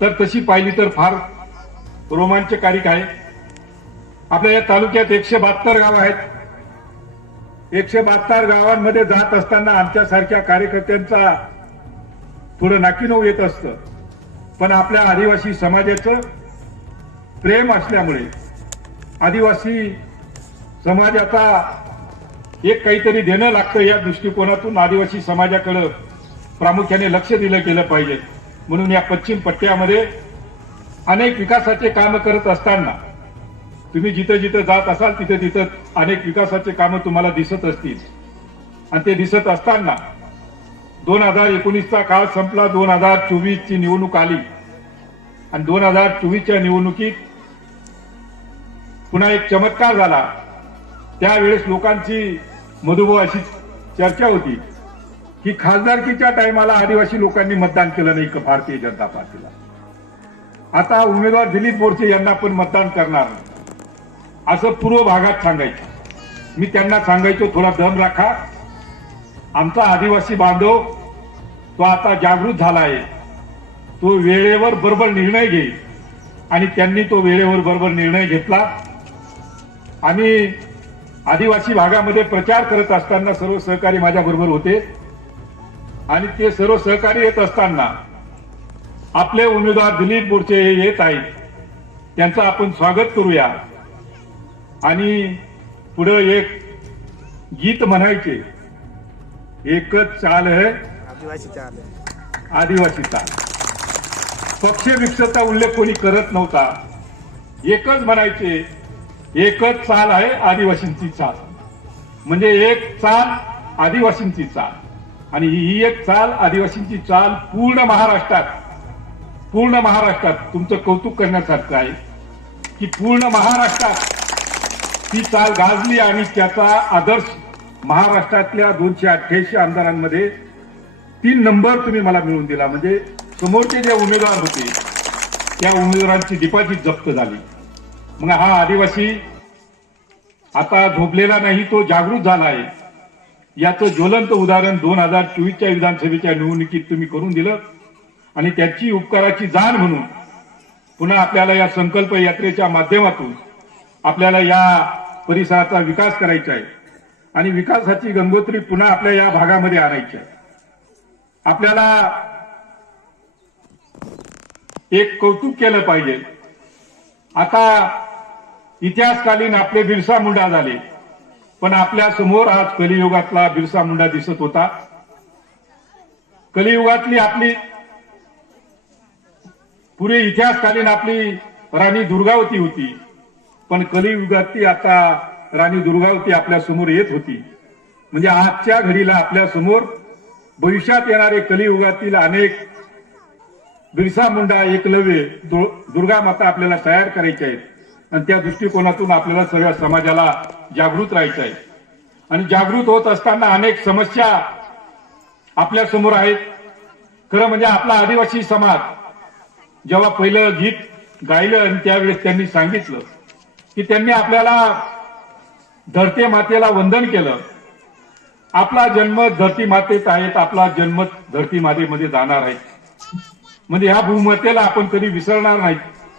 तर तशी पाहिली तर फार रोमांचकारी आहे. आपल्या या तालुक्यात एकशे बहात्तर गाव आहेत. एकशे बहात्तर गावांमध्ये जात असताना आमच्यासारख्या कार्यकर्त्यांचा पुढं नाकीनऊ येत असतं. पण आपल्या आदिवासी समाजाचं प्रेम असल्यामुळे आदिवासी समाजाचा एक काहीतरी देणं लागतं या दृष्टिकोनातून आदिवासी समाजाकडं प्रामुख्याने लक्ष दिलं गेलं पाहिजे. म्हणून या पश्चिम पट्ट्यामध्ये अनेक विकासाचे काम करत असताना तुम्ही जिथं जिथं जात असाल तिथं तिथं अनेक विकासाचे कामं तुम्हाला दिसत असतील. आणि ते दिसत असताना दोन हजार एकोणीसचा काळ संपला दोन हजार चोवीसची निवडणूक आली. आणि दोन हजार चोवीसच्या निवडणुकीत पुन्हा एक चमत्कार झाला. त्यावेळेस लोकांची मधुभाऊ अशी चर्चा होती. की खासदारकीच्या टायमाला आदिवासी लोकांनी मतदान केलं नाही का भारतीय जनता पार्टीला? आता उमेदवार दिलीप बोरसे यांना पण मतदान करणार. असं पूर्व भागात सांगायचं. मी त्यांना सांगायचो थोडा दम राखा. आमचा आदिवासी बांधव तो आता जागृत झाला आहे तो वेळेवर बरोबर निर्णय घेईल. आणि त्यांनी तो वेळेवर बरोबर निर्णय घेतला. आम्ही आदिवासी भागामध्ये प्रचार करत असताना सर्व सहकारी माझ्याबरोबर होते. आणि ते सर्व सहकारी येत असताना आपले उमेदवार दिलीप बोरचे हे येत आहेत. त्यांचं आपण स्वागत करूया. आणि पुढे एक गीत म्हणायचे. एकच चाल है आदिवासी चाल आदिवासी चाल. पक्ष विक्षेचा उल्लेख कोणी करत नव्हता. एकच म्हणायचे एकच चाल आहे आदिवासींची चाल. म्हणजे एक चाल आदिवासींची चाल. आणि ही एक चाल आदिवासींची चाल पूर्ण महाराष्ट्रात पूर्ण महाराष्ट्रात तुमचं कौतुक करण्यासारखं आहे की पूर्ण महाराष्ट्रात ती चाल गाजली आणि त्याचा आदर्श महाराष्ट्रातल्या दोनशे अठ्ठ्याऐंशी आमदारांमध्ये तीन नंबर तुम्ही मला मिळवून दिला. म्हणजे समोरचे जे उमेदवार होते त्या उमेदवारांची डिपॉझिट जप्त झाली. मग हा आदिवासी आता झोपलेला नाही तो जागृत झाला आहे. याचं ज्वलंत उदाहरण दोन हजार चोवीसच्या विधानसभेच्या निवडणुकीत तुम्ही करून दिलं. आणि त्याची उपकाराची जाण म्हणून पुन्हा आपल्याला या संकल्प यात्रेच्या माध्यमातून आपल्याला या परिसराचा विकास करायचा आहे. आणि विकासाची गंगोत्री पुन्हा आपल्या या भागामध्ये आणायची आहे. आपल्याला एक कौतुक केलं पाहिजे. आता इतिहासकालीन आपले बिरसा मुंडा झाले. पण आपल्यासमोर आज कलियुगातला बिरसा मुंडा दिसत होता. कलियुगातली आपली पुरे इतिहासकालीन आपली राणी दुर्गावती होती. पण कलियुगातली आता राणी दुर्गावती आपल्यासमोर येत होती. म्हणजे आजच्या घडीला आपल्यासमोर भविष्यात येणारे कलियुगातील अनेक बिरसा मुंडा एकलव्य दुर्गा माता आपल्याला तयार करायच्या आहेत. आणि त्या दृष्टिकोनातून आपल्याला सर्व समाजाला जागृत राहायचं आहे. आणि जागृत होत असताना अनेक समस्या आपल्यासमोर आहेत. खरं म्हणजे आपला आदिवासी समाज जेव्हा पहिलं गीत गायलं आणि त्यावेळेस त्यांनी सांगितलं की त्यांनी आपल्याला धरते मातेला वंदन केलं. आपला जन्म धरती मातेत आहेत आपला जन्म धरती मातेमध्ये जाणार आहे. म्हणजे ह्या भूमतेला आपण कधी विसरणार नाही